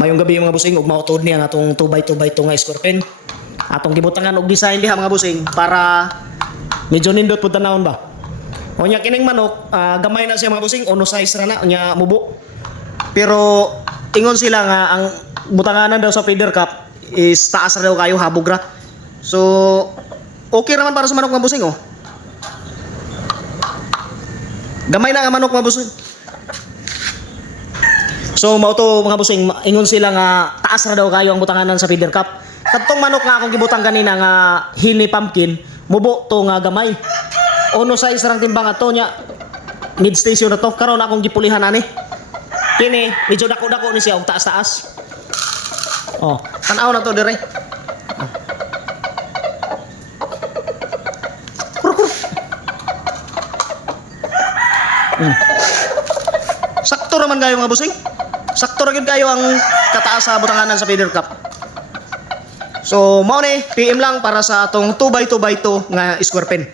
Mayong gabi mga busing ug mautod niya atong 2x2x2 nga square pen. Atong gibutangan og design diha mga busing para medyo nindot pud tanawon ba. Unya kining manok, gamay na siya mga busing, ono size ra na unya mubo. Pero ingon sila nga ang butanganan daw sa feeder cup is taas ra daw kayo habog ra. So okay naman para sa manok mga busing oh. Gamay na nga manok mga busing. So mao to mga busing, ingon sila nga taas ra daw kayo ang butanganan sa feeder cup. Kadtong manok nga akong gibutang kanina nga Hilly pumpkin, mubo to nga gamay. Ono sa isang timbang ato nya mid station na to karon akong gipulihan ani. Kini medyo dako-dako ni siya og taas-taas. Oh, tan-aw na to dire. Sakto raman kayo mga busing. Sakto ra gyud kayo ang kataas sa butanganan sa feeder cup. So, mao ni PM lang para sa atong 2x2x2 nga square pen.